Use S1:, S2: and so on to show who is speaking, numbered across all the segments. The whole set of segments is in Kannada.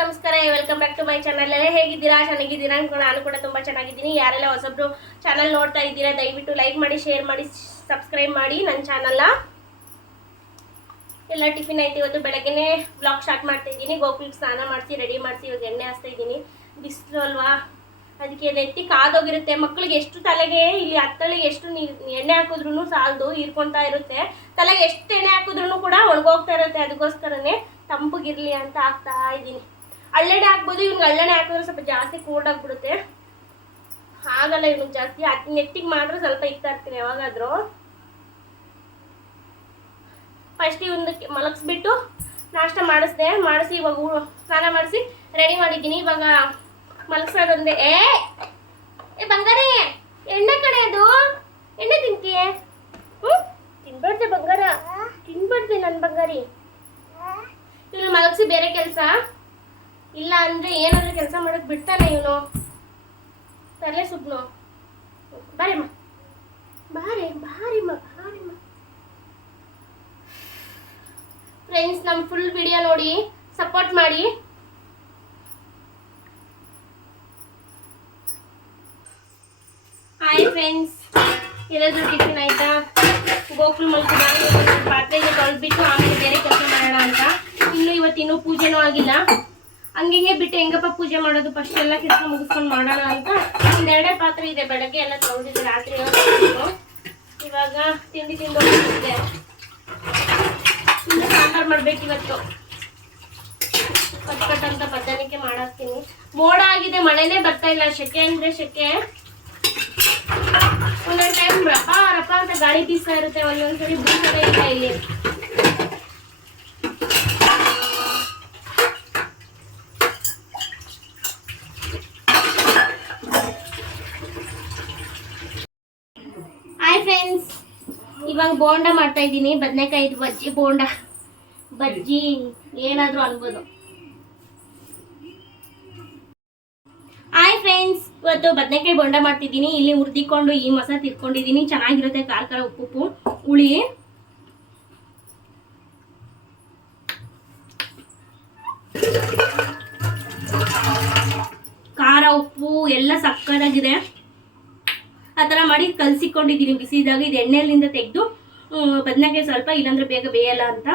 S1: ನಮಸ್ಕಾರ welcome back to my channel ಎಲ್ಲ ಹೇಗಿದ್ದೀರಾ? ಚೆನ್ನಾಗಿದ್ದೀರಾ ಅನ್ಕೊಂಡು ನಾನು ಕೂಡ ತುಂಬ ಚೆನ್ನಾಗಿದ್ದೀನಿ. ಯಾರೆಲ್ಲ ಹೊಸಬ್ರು ಚಾನಲ್ ನೋಡ್ತಾ ಇದ್ದೀರಾ, ದಯವಿಟ್ಟು ಲೈಕ್ ಮಾಡಿ ಶೇರ್ ಮಾಡಿ ಸಬ್ಸ್ಕ್ರೈಬ್ ಮಾಡಿ ನನ್ನ ಚಾನಲ್ನ ಎಲ್ಲ ಟಿಫಿನ್ ಆಯ್ತು ಇವತ್ತು ಬೆಳಗ್ಗೆನೆ ಬ್ಲಾಗ್ ಸ್ಟಾರ್ಟ್ ಮಾಡ್ತಾ ಇದ್ದೀನಿ. ಗೋಕುಲ್ಗೆ ಸ್ನಾನ ಮಾಡಿಸಿ ರೆಡಿ ಮಾಡಿಸಿ, ಇವಾಗ ಎಣ್ಣೆ ಹಾಸ್ತಾ ಇದ್ದೀನಿ. ಬಿಸಿಲು ಅಲ್ವಾ? ಅದಕ್ಕೆ ನೆತ್ತಿ ಕಾದೋಗಿರುತ್ತೆ. ಮಕ್ಕಳಿಗೆ ಎಷ್ಟು ತಲೆಗೆ ಇಲ್ಲಿ ಹತ್ತಳಿಗೆ ಎಷ್ಟು ಎಣ್ಣೆ ಹಾಕಿದ್ರು ಸಾಲದು ಹೀರ್ಕೊಳ್ತಾ ಇರುತ್ತೆ. ತಲೆಗೆ ಎಷ್ಟು ಎಣ್ಣೆ ಹಾಕಿದ್ರು ಕೂಡ ಒಣಗೋಗ್ತಾ ಇರುತ್ತೆ. ಅದಕ್ಕೋಸ್ಕರನೇ ತಂಪಗಿರ್ಲಿ ಅಂತ ಹಾಕ್ತಾ ಇದ್ದೀನಿ. ಹಳ್ಳೆಣ್ಣೆ ಹಾಕ್ಬೋದು, ಇವ್ನಿಗೆ ಅಳ್ಳೆಣ್ಣೆ ಹಾಕಿದ್ರೆ ಸ್ವಲ್ಪ ಜಾಸ್ತಿ ಕೋಲ್ಡ್ ಆಗ್ಬಿಡುತ್ತೆ. ಆಗಲ್ಲ ಇವ್ನಿಗೆ ಜಾಸ್ತಿ. ನೆಟ್ಟಿಗೆ ನೆತ್ತಿಗೆ ಸ್ವಲ್ಪ ಇಕ್ತಾ ಇರ್ತೀನಿ ಯಾವಾಗಾದ್ರೂ. ಫಸ್ಟ್ ಇವನ್ನಕ್ಕೆ ಮಲಗಿಸ್ಬಿಟ್ಟು ನಾಷ್ಟ ಮಾಡಿಸ್ದೆ. ಮಾಡಿಸಿ ಇವಾಗ ಸ್ನಾನ ಮಾಡಿಸಿ ರೆಡಿ ಮಾಡಿದ್ದೀನಿ. ಇವಾಗ ಮಲಗ್ಸೋದೊಂದೇ ಏ ಏ ಬಂಗಾರಿ, ಎಣ್ಣೆ ಕಡೆ ಅದು. ಎಣ್ಣೆ ತಿಂತೀಯ ಹ್ಞೂ ತಿನ್ಬಾರ್ದೆ ಬಂಗಾರ. ತಿನ್ಬಾರ್ದೆ ನನ್ನ ಬಂಗಾರಿ. ಇಲ್ಲಿ ಮಲಗಿಸಿ ಬೇರೆ ಕೆಲಸ. ಇಲ್ಲ ಅಂದ್ರೆ ಏನಾದರೂ ಕೆಲಸ ಮಾಡೋಕೆ ಬಿಡ್ತಾನೆ ಇವನು. ತಲೆ ಸುಬ್ನು. ಬಾರಿಮ್ಮ ಬಾರೆ ಬಾರಿಮ್ಮ ಬಾರಿಮ್ಮ ಫ್ರೆಂಡ್ಸ್ ನಮ್ ಫುಲ್ ವಿಡಿಯೋ ನೋಡಿ ಸಪೋರ್ಟ್ ಮಾಡಿ. ಹಾಯ್ ಫ್ರೆಂಡ್ಸ್ ಏನಾದರೂ ಟಿಫಿನ್ ಆಯ್ತಾ? ಗೋಕುಲ್ ಮಲ್ಕುದ? ಪಾತ್ರೆಗೆ ತೊಳೆದ್ಬಿಟ್ಟು ಆಮೇಲೆ ಬೇರೆ ಕೆಲಸ ಮಾಡೋಣ ಅಂತ. ಇನ್ನು ಇವತ್ತಿನ್ನೂ ಪೂಜೆನೂ ಆಗಿಲ್ಲ. ಹಂಗೆ ಬಿಟ್ಟು ಹೆಂಗಪ್ಪ ಪೂಜೆ ಮಾಡೋದು? ಫಸ್ಟ್ ಎಲ್ಲ ಕೆಲಸ ಮುಗಿಸ್ಕೊಂಡು ಮಾಡೋಣ ಅಂತ. ಒಂದೆರಡೇ ಪಾತ್ರೆ ಇದೆ, ಬೆಳಗ್ಗೆ ಎಲ್ಲ ತೊಗೊಂಡಿದ್ದೆ ರಾತ್ರಿ. ಇವಾಗ ತಿಂಡಿ ತಿಂದು ಸಾಂಬಾರು ಮಾಡ್ಬೇಕು ಇವತ್ತು. ಕಟ್ ಕಟ್ ಅಂತ ಬದನಿಕೆ ಮಾಡಾಕ್ತೀನಿ. ಮೋಡ ಆಗಿದೆ, ಮಳೆನೇ ಬರ್ತಾ ಇಲ್ಲ. ಸೆಕೆ ಅಂದ್ರೆ ಸೆಕೆ ಒಂದೊಂದು ಟೈಮ್ ರಪ್ಪ ರಪ್ಪ ಅಂತ ಗಾಳಿ ಬೀಸ್ತಾ ಇರುತ್ತೆ. ಒಂದೊಂದ್ಸರಿ ಬೀಸೋದೇ ಇಲ್ಲ ಇಲ್ಲಿ ಹಾಯ್ ಫ್ರೆಂಡ್ಸ್ ಇವಾಗ ಬೋಂಡ ಮಾಡ್ತಾ ಇದ್ದೀನಿ. ಬದನೆಕಾಯಿ ಬಜ್ಜಿ ಬೋಂಡ. ಬಜ್ಜಿ ಏನಾದರೂ ಅನ್ಬೋದು. ಹಾಯ್ ಫ್ರೆಂಡ್ಸ್ ಇವತ್ತು ಬದನೆಕಾಯಿ ಬೋಂಡ ಮಾಡ್ತಿದ್ದೀನಿ. ಇಲ್ಲಿ ಹುರಿದಿಕೊಂಡು ಈ ಮಸಾಲ ತಿರ್ಕೊಂಡಿದ್ದೀನಿ. ಚೆನ್ನಾಗಿರುತ್ತೆ ಖಾರ ಖಾರ ಉಪ್ಪು. ಹುಳಿ. ಖಾರ ಉಪ್ಪು ಎಲ್ಲ ಸಕ್ಕತ್ತಾಗಿದೆ. ಆ ಥರ ಮಾಡಿ ಕಲಸಿಕೊಂಡಿದ್ದೀನಿ ಬಿಸಿದಾಗ ಇದು ಎಣ್ಣೆಲಿಂದ ತೆಗೆದು ಬದನೆಕಾಯಿ ಸ್ವಲ್ಪ ಇಲ್ಲಾಂದ್ರೆ ಬೇಗ ಬೇಯಲ್ಲ ಅಂತ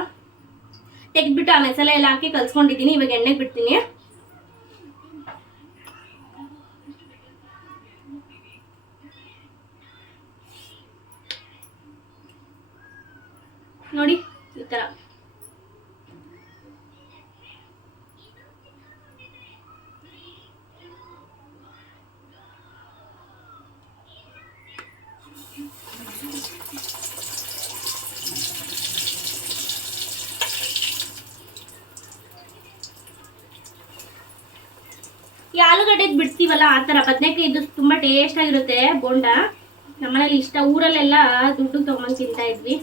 S1: ತೆಗೆದ್ಬಿಟ್ಟು ಆ ಮಸಾಲೆ ಎಲ್ಲ ಹಾಕಿ ಕಲ್ಸ್ಕೊಂಡಿದ್ದೀನಿ ಇವಾಗ ಎಣ್ಣೆಗೆ ಬಿಡ್ತೀನಿ. ನೋಡಿ, ಈ ಥರ. ಈ ಆಲೂಗಡ್ಡೆದ್ ಬಿಡ್ತೀವಲ್ಲ ಆ ಥರ? ಬದನೆಕಾಯಿ ಇದು ತುಂಬ ಟೇಸ್ಟ್ ಆಗಿರುತ್ತೆ ಬೋಂಡ. ನಮ್ಮನೇಲಿ ಇಷ್ಟ. ಊರಲ್ಲೆಲ್ಲ ದುಡ್ಡು ತಗೊಂಡ್ ತಿಂತಾ ಇದ್ವಿ.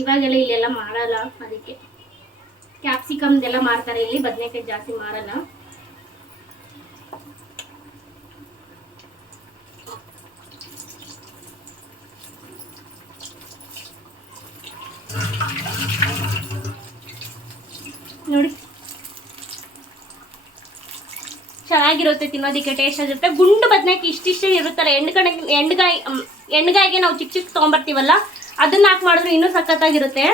S1: ಇವಾಗೆಲ್ಲ ಇಲ್ಲೆಲ್ಲ ಮಾಡಲ್ಲ ಅದಕ್ಕೆ. ಕ್ಯಾಪ್ಸಿಕಮ್ದೆಲ್ಲ ಮಾರ್ತಾರೆ ಇಲ್ಲಿ. ಬದನೆಕಾಯಿ ಜಾಸ್ತಿ ಮಾರಲ್ಲ. ನೋಡಿ. ಚೆನ್ನಾಗಿರುತ್ತೆ, ತಿನ್ನೋದಕ್ಕೆ ಟೇಸ್ಟ್ ಆಗಿರುತ್ತೆ. ಗುಂಡು ಬದನೆಕಾಯಿ ಇಷ್ಟಿಷ್ಟೇ ಇರುತ್ತಲ್ಲ ಎಣ್ಗಾಯಿ ಎಣ್ಗಾಯಿ ಎಣ್ಗಾಯಿಗೆ ನಾವು ಚಿಕ್ಕ ಚಿಕ್ಕ ತೊಗೊಂಬರ್ತೀವಲ್ಲ, ಅದನ್ನ ಹಾಕಿ ಮಾಡಿದ್ರೆ ಇನ್ನೂ ಸಖತ್ತಾಗಿರುತ್ತೆ.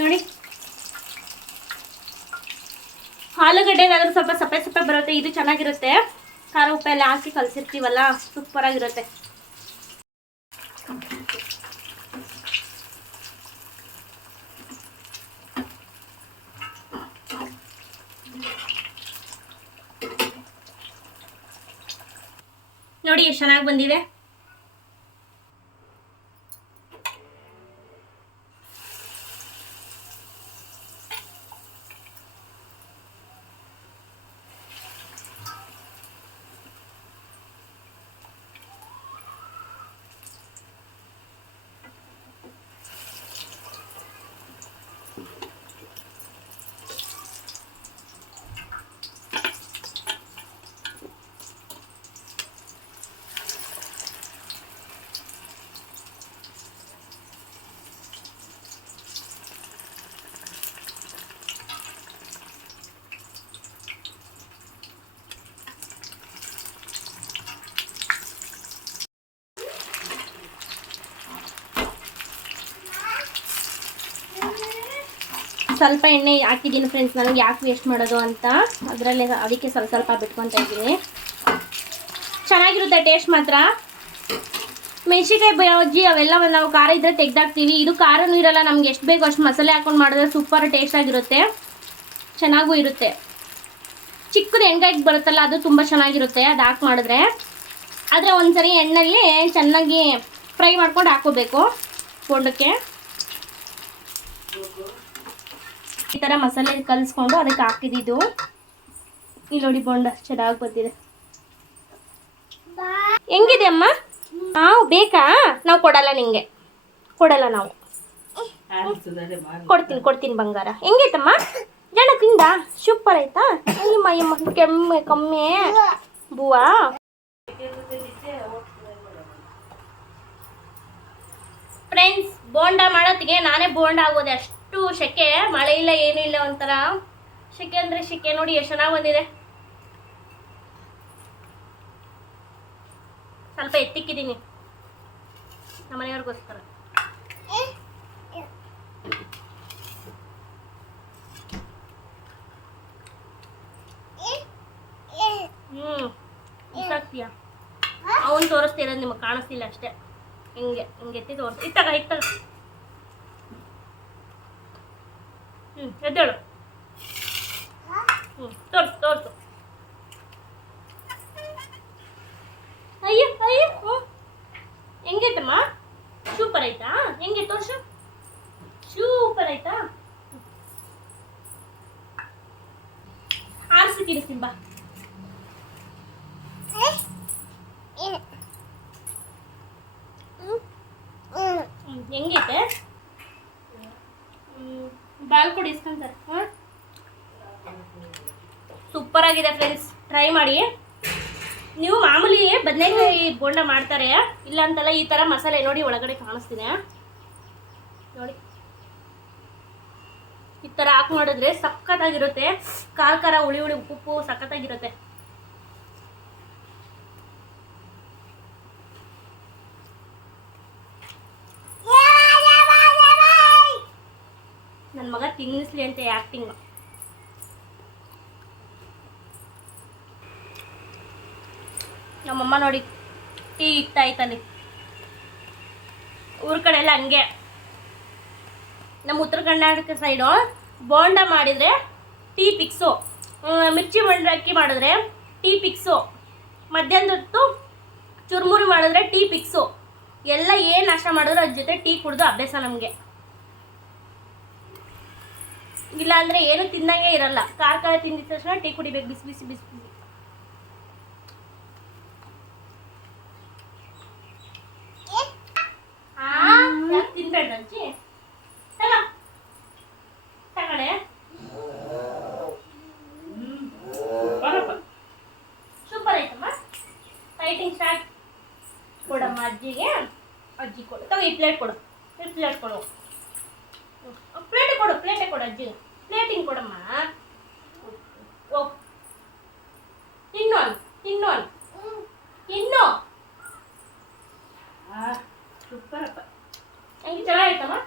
S1: ನೋಡಿ. ಆಲೂಗಡ್ಡೆದಾದ್ರೂ ಸ್ವಲ್ಪ ಸಪ್ಪೆ ಸಪ್ಪೆ ಬರುತ್ತೆ, ಇದು ಚೆನ್ನಾಗಿರುತ್ತೆ. ಖಾರ ಉಪ್ಪೆಲ್ಲ ಹಾಕಿ ಕಲಸಿರ್ತೀವಲ್ಲ ಸೂಪರ್ ಚೆನ್ನಾಗಿ ಬಂದಿದೆ. ಸ್ವಲ್ಪ ಎಣ್ಣೆ ಹಾಕಿದ್ದೀನಿ ಫ್ರೆಂಡ್ಸ್ ನನಗೆ ಯಾಕೆ ವೇಸ್ಟ್ ಮಾಡೋದು ಅಂತ. ಅದರಲ್ಲಿ ಅದಕ್ಕೆ ಸ್ವಲ್ಪ ಸ್ವಲ್ಪ ಬಿಟ್ಕೊತಾ ಇದ್ದೀನಿ. ಚೆನ್ನಾಗಿರುತ್ತೆ ಟೇಸ್ಟ್ ಮಾತ್ರ. ಮೆಣಸಿನ್ಕಾಯಿ ಬಜ್ಜಿ ಅವೆಲ್ಲ ನಾವು ಖಾರ ಇದ್ರೆ ತೆಗ್ದಾಕ್ತೀವಿ. ಇದು ಖಾರನೂ ಇರಲ್ಲ, ನಮ್ಗೆ ಎಷ್ಟು ಬೇಕು ಅಷ್ಟು ಮಸಾಲೆ ಹಾಕೊಂಡು ಮಾಡಿದ್ರೆ ಸೂಪರ್ ಟೇಸ್ಟ್ ಆಗಿರುತ್ತೆ. ಚೆನ್ನಾಗೂ ಇರುತ್ತೆ. ಚಿಕ್ಕದು ಎಣ್ಣೆಗೆ ಬರುತ್ತಲ್ಲ, ಅದು ತುಂಬ ಚೆನ್ನಾಗಿರುತ್ತೆ. ಅದು ಹಾಕಿ ಮಾಡಿದ್ರೆ. ಆದರೆ ಒಂದ್ಸರಿ ಎಣ್ಣೆಯಲ್ಲಿ ಚೆನ್ನಾಗಿ ಫ್ರೈ ಮಾಡ್ಕೊಂಡು ಹಾಕೋಬೇಕು ಬೋಂಡಕ್ಕೆ ಈ ಥರ ಮಸಾಲೆ ಕಲಿಸ್ಕೊಂಡು ಅದಕ್ಕೆ ಹಾಕಿದ್ದು ಇಲ್ಲಿ ನೋಡಿ ಬೋಂಡ ಚೆನ್ನಾಗಿ ಬಂದಿದೆ. ಹೆಂಗಿದೆ ಅಮ್ಮ? ನಾವು ಬೇಕಾ? ನಾವು ಕೊಡಲ್ಲ ನಿಂಗೆ. ಕೊಡಲ್ಲ ನಾವು. ಕೊಡ್ತೀನಿ ಕೊಡ್ತೀನಿ ಬಂಗಾರ. ಹೆಂಗೈತಮ್ಮ? ಜನ ತಿಂದ? ಸೂಪರ್ ಆಯ್ತಾ? ನಿಮ್ಮ ಅಯ್ಯಮ್ಮ ಕೆಮ್ಮೆ, ಕಮ್ಮಿ, ಬುವಾ. ಫ್ರೆಂಡ್ಸ್ ಬೋಂಡ ಮಾಡೋತ್ತಿಗೆ ನಾನೇ ಬೋಂಡ ಆಗೋದೆ ಅಷ್ಟು. ಸೆಕೆ ಮಳೆ ಇಲ್ಲ, ಏನೂ ಇಲ್ಲ ಒಂಥರ. ಸೆಕೆ ಅಂದರೆ ಸೆಕೆ ನೋಡಿ ಎಷ್ಟು ಚೆನ್ನಾಗಿ ಬಂದಿದೆ. ಸ್ವಲ್ಪ ಎತ್ತಿಕ್ಕಿದ್ದೀನಿ. ನಮ್ಮ ಮನೆಯವ್ರಿಗೋಸ್ಕರ. ಹ್ಞೂ ಅವನು ತೋರಿಸ್ತಿರೋದು ನಿಮಗೆ ಕಾಣಿಸ್ತಿಲ್ಲ ಅಷ್ಟೇ. ಹಿಂಗೆ ಹಿಂಗೆ ಎತ್ತಿ ತೋರಿಸ್ ಇತ್ತಾಗ ಇತ್ತಾಗ. ಎದ್ದೇಳು. ತೋರ್ಸು, ತೋರಿಸು. ಅಯ್ಯೋ ಅಯ್ಯೋ ಹ್ಞೂ ಹೆಂಗೈತಮ್ಮ ಸೂಪರ್ ಆಯ್ತಾ? ಹೆಂಗೆ ತೋರ್ಸು? ಸೂಪರ್ ಆಯ್ತಾ? ಆರಿಸಿ ತಿನ್ನಿಸ್ತೀನಿ ಬಾ. ಬಾಲ್ ಕೊಡಿ ಇಸ್ಕೊಂತಾರೆ ಹಾಂ ಸೂಪರ್ ಆಗಿದೆ ಫ್ರೆಂಡ್ಸ್ ಟ್ರೈ ಮಾಡಿ. ನೀವು ಮಾಮೂಲಿ ಬದನೆಕಾಯಿ ಬೋಂಡ ಮಾಡ್ತಾರೆ. ಇಲ್ಲ ಅಂತಲ್ಲ ಈ ಥರ ಮಸಾಲೆ ನೋಡಿ ಒಳಗಡೆ ಕಾಣಿಸ್ತಿದೆ. ನೋಡಿ. ಈ ಥರ ಹಾಕಿ ಮಾಡಿದ್ರೆ ಸಖತ್ತಾಗಿರುತ್ತೆ. ಕಾಲ್ ಖಾರ ಹುಳಿ ಹುಳಿ ಉಪ್ಪು ಸಖತ್ತಾಗಿರುತ್ತೆ. ಮಗ ತಿನ್ನಿಸ್ಲಿ ಅಂತ ಆ್ಯಕ್ಟಿಂಗ್ ನಮ್ಮಮ್ಮ ನೋಡಿ, ಟೀ ಇಟ್ಟಾಯ್ತಲ್ಲಿ ಊರ ಕಡೆ ಎಲ್ಲ ಹಂಗೆ. ನಮ್ಮ ಉತ್ತರ ಕರ್ನಾಟಕ ಸೈಡು ಬೋಂಡ ಮಾಡಿದರೆ ಟೀ ಪಿಕ್ಸು. ಮಿರ್ಚಿ ಮಂಡಕ್ಕಿ ಮಾಡಿದ್ರೆ ಟೀ ಪಿಕ್ಸು. ಮಧ್ಯಾಹ್ನದ ಹೊತ್ತು ಚುರುಮುರಿ ಮಾಡಿದ್ರೆ ಟೀ ಪಿಕ್ಸು. ಎಲ್ಲ ಏನು ನಾಷ್ಟ ಮಾಡಿದ್ರು ಅದ್ರ ಜೊತೆ ಟೀ ಕುಡಿದು ಅಭ್ಯಾಸ ನಮಗೆ. ಇಲ್ಲ ಅಂದರೆ ಏನು ತಿನ್ನಂಗೆ ಇರಲ್ಲ. ಕಾರ್ ಖಾರ ತಿಂದಿದ ತಕ್ಷಣ ಟೀ ಕುಡಿಬೇಕು, ಬಿಸಿ ಬಿಸಿ ಬಿಸಿ ಬಿಸಿ. ತಿನ್ಬೇಡ ಅಜ್ಜಿ. ತಗ. ತಗಳೆ ಸೂಪರ್ ಆಯ್ತಮ್ಮ. ಫೈಟಿಂಗ್ ಸ್ಟಾರ್ಟ್ ಕೊಡಮ್ಮ ಅಜ್ಜಿಗೆ. ಅಜ್ಜಿ ಕೊಡು. ತಗೋ, ಈ ಪ್ಲೇಟ್ ಕೊಡು. ಈ ಪ್ಲೇಟ್ ಕೊಡು. ಪ್ಲೇಟೇ ಕೊಡು ಪ್ಲೇಟೇ ಕೊಡು ಅಜ್ಜಿ. ಪ್ಲೇಟಿಂಗ್ ಕೊಡಮ್ಮ ಓ ತಿನ್ನೋನ್ ತಿನ್ನೋನ್ ತಿನ್ನು
S2: ಸೂಪರಪ್ಪ
S1: ಹೆಂಗೆ ಚೆನ್ನಾಗಿತ್ತಮ್ಮ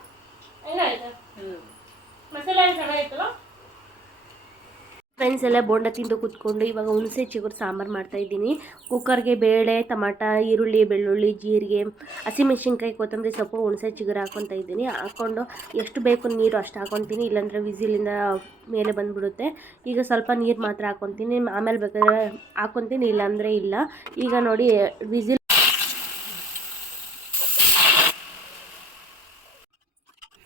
S1: ಫ್ರೆಂಡ್ಸ್ ಎಲ್ಲ ಬೋಂಡ ತಿಂದು ಕೂತ್ಕೊಂಡು ಇವಾಗ ಹುಣಸೆ ಚಿಗುರು ಸಾಂಬಾರು ಮಾಡ್ತಾ ಇದ್ದೀನಿ. ಕುಕ್ಕರ್ಗೆ ಬೇಳೆ, ಟಮಾಟ, ಈರುಳ್ಳಿ, ಬೆಳ್ಳುಳ್ಳಿ, ಜೀರಿಗೆ ಹಸಿಮೆಣ್ಸಿನ್ಕಾಯಿ ಕೊತ್ತಂಬರಿ ಸೊಪ್ಪು, ಹುಣಸೆ ಚಿಗುರು ಹಾಕೊತಾ ಇದ್ದೀನಿ. ಹಾಕ್ಕೊಂಡು ಎಷ್ಟು ಬೇಕು ನೀರು ಅಷ್ಟು ಹಾಕೊತೀನಿ, ಇಲ್ಲಾಂದರೆ ವಿಸಿಲಿಂದ ಮೇಲೆ ಬಂದುಬಿಡುತ್ತೆ. ಈಗ ಸ್ವಲ್ಪ ನೀರು ಮಾತ್ರ ಹಾಕೊತೀನಿ, ಆಮೇಲೆ ಬೇಕಾದ್ರೆ ಹಾಕೊತೀನಿ, ಇಲ್ಲಾಂದರೆ ಇಲ್ಲ. ಈಗ ನೋಡಿ, ವಿಸಿಲ್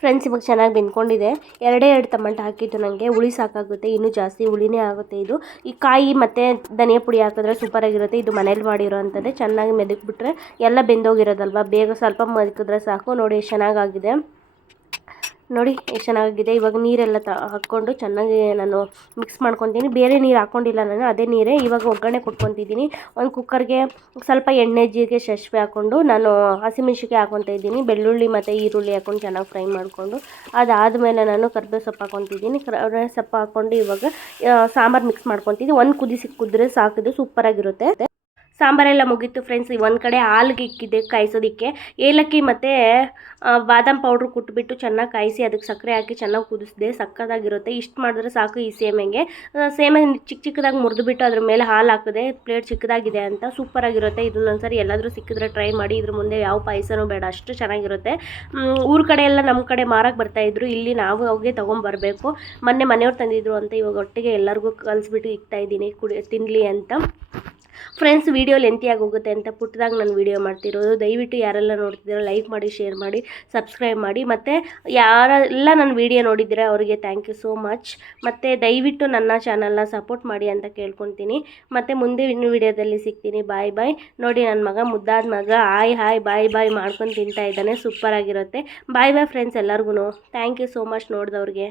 S1: ಫ್ರೆಂಡ್ಸ್ ಇವಾಗ ಚೆನ್ನಾಗಿ ಬೆಂದ್ಕೊಂಡಿದೆ. ಎರಡೇ ಎರಡು ತಮಟ ಹಾಕಿದ್ದು ನನಗೆ ಹುಳಿ ಸಾಕಾಗುತ್ತೆ, ಇನ್ನೂ ಜಾಸ್ತಿ ಹುಳಿನೇ ಆಗುತ್ತೆ ಇದು. ಈ ಕಾಯಿ ಮತ್ತು ಧನಿಯಾ ಪುಡಿ ಹಾಕಿದ್ರೆ ಸೂಪರಾಗಿರುತ್ತೆ ಇದು ಮನೇಲಿ ಮಾಡಿರೋ ಅಂಥದ್ದೇ ಚೆನ್ನಾಗಿ ಮೆದಕ್ಬಿಟ್ರೆ ಎಲ್ಲ ಬೆಂದೋಗಿರೋದಲ್ವ? ಬೇಗ ಸ್ವಲ್ಪ ಮದಕಿದ್ರೆ ಸಾಕು. ನೋಡಿ ಚೆನ್ನಾಗಾಗಿದೆ. ನೋಡಿ, ಎಷ್ಟು ಚೆನ್ನಾಗಿದೆ. ಇವಾಗ ನೀರೆಲ್ಲ ತ, ಹಾಕ್ಕೊಂಡು ಚೆನ್ನಾಗಿ ನಾನು ಮಿಕ್ಸ್ ಮಾಡ್ಕೊತೀನಿ. ಬೇರೆ ನೀರು ಹಾಕ್ಕೊಂಡಿಲ್ಲ ನಾನು, ಅದೇ ನೀರೇ ಇವಾಗ ಒಗ್ಗರಣೆ ಕೊಟ್ಕೊತಿದ್ದೀನಿ. ಒಂದು ಕುಕ್ಕರ್ಗೆ ಸ್ವಲ್ಪ ಎಣ್ಣೆ, ಜೀರಿಗೆ ಸಸ್ವೆ ಹಾಕ್ಕೊಂಡು ನಾನು ಹಸಿಮೆಣ್ಸಿನ್ಕಾಯಿ ಹಾಕ್ಕೊತಾ ಇದ್ದೀನಿ. ಬೆಳ್ಳುಳ್ಳಿ ಮತ್ತು ಈರುಳ್ಳಿ ಹಾಕ್ಕೊಂಡು ಚೆನ್ನಾಗಿ ಫ್ರೈ ಮಾಡಿಕೊಂಡು ಅದಾದಮೇಲೆ ನಾನು ಕರ್ಬೇವು ಸೊಪ್ಪು ಹಾಕ್ಕೊತಿದ್ದೀನಿ ಕರ್ಬೇವು ಸೊಪ್ಪು ಹಾಕ್ಕೊಂಡು ಇವಾಗ ಸಾಂಬಾರು ಮಿಕ್ಸ್ ಮಾಡ್ಕೊತಿದ್ದೀನಿ. ಒಂದು ಕುದಿಸಿ ಕುದ್ರೆ ಸಾಕಿದ್ದು ಸೂಪರಾಗಿರುತ್ತೆ ಸಾಂಬಾರೆಲ್ಲ ಮುಗೀತು ಫ್ರೆಂಡ್ಸ್ ಒಂದು ಕಡೆ ಹಾಲ್ಗೆ ಇಕ್ಕಿದೆ ಕಾಯಿಸೋದಕ್ಕೆ. ಏಲಕ್ಕಿ ಮತ್ತು ಬಾದಾಮ್ ಪೌಡ್ರ್ ಕುಟ್ಬಿಟ್ಟು ಚೆನ್ನಾಗಿ ಕಾಯಿಸಿ ಅದಕ್ಕೆ ಸಕ್ಕರೆ ಹಾಕಿ ಚೆನ್ನಾಗಿ ಕುದಿಸಿದೆ ಸಕ್ಕತ್ತಾಗಿರುತ್ತೆ ಇಷ್ಟು ಮಾಡಿದ್ರೆ ಸಾಕು ಈ ಸೇಮೆಗೆ. ಸೇಮೆ ಚಿಕ್ಕ ಚಿಕ್ಕದಾಗಿ ಮುರಿದುಬಿಟ್ಟು ಅದ್ರ ಮೇಲೆ ಹಾಲು ಹಾಕಿದೆ ಪ್ಲೇಟ್ ಚಿಕ್ಕದಾಗಿದೆ ಅಂತ ಸೂಪರಾಗಿರುತ್ತೆ. ಇದನ್ನೊಂದು ಸರಿ ಎಲ್ಲಾದರೂ ಸಿಕ್ಕಿದ್ರೆ ಟ್ರೈ ಮಾಡಿ. ಇದ್ರ ಮುಂದೆ ಯಾವ ಪಾಯಸನೂ ಬೇಡ. ಅಷ್ಟು ಚೆನ್ನಾಗಿರುತ್ತೆ. ಊರ ಕಡೆ ಎಲ್ಲ ನಮ್ಮ ಕಡೆ ಮಾರಕ್ಕೆ ಬರ್ತಾಯಿದ್ರು ಇಲ್ಲಿ ನಾವು ಅವಾಗೆ ತೊಗೊಂಬರ್ಬೇಕು. ಮೊನ್ನೆ ಮನೆಯವ್ರು ತಂದಿದ್ರು ಅಂತ ಇವಾಗ ಒಟ್ಟಿಗೆ ಎಲ್ಲರಿಗೂ ಕಲಿಸ್ಬಿಟ್ಟು ಇಕ್ತಾ ಇದ್ದೀನಿ. ಕುಡಿ ತಿನ್ನಲಿ ಅಂತ. ಫ್ರೆಂಡ್ಸ್ ವೀಡಿಯೋ ಲೆಂತಿಯಾಗಿ ಹೋಗುತ್ತೆ ಅಂತ ಪುಟ್ಟದಾಗಿ ನಾನು ವೀಡಿಯೋ ಮಾಡ್ತಿರೋದು. ದಯವಿಟ್ಟು ಯಾರೆಲ್ಲ ನೋಡ್ತಿದ್ದೀರೋ ಲೈಕ್ ಮಾಡಿ ಶೇರ್ ಮಾಡಿ ಸಬ್ಸ್ಕ್ರೈಬ್ ಮಾಡಿ. ಮತ್ತು ಯಾರೆಲ್ಲ ನನ್ನ ವೀಡಿಯೋ ನೋಡಿದ್ದೀರ ಅವರಿಗೆ ಥ್ಯಾಂಕ್ ಯು ಸೋ ಮಚ್ ಮತ್ತು ದಯವಿಟ್ಟು ನನ್ನ ಚಾನಲ್ನ ಸಪೋರ್ಟ್ ಮಾಡಿ ಅಂತ ಕೇಳ್ಕೊತೀನಿ. ಮತ್ತು ಮುಂದೆ ಇನ್ನು ವೀಡಿಯೋದಲ್ಲಿ ಸಿಗ್ತೀನಿ. ಬಾಯ್ ಬಾಯ್ ನೋಡಿ ನನ್ನ ಮಗ ಮುದ್ದಾದ ಮಗ. ಹಾಯ್ ಹಾಯ್ ಬಾಯ್ ಬಾಯ್ ಮಾಡ್ಕೊಂಡು ತಿಂತಾ ಇದ್ದಾನೆ. ಸೂಪರಾಗಿರುತ್ತೆ ಬಾಯ್ ಬಾಯ್ ಫ್ರೆಂಡ್ಸ್ ಎಲ್ಲರಿಗೂ ಥ್ಯಾಂಕ್ ಯು ಸೋ ಮಚ್ ನೋಡಿದವ್ರಿಗೆ.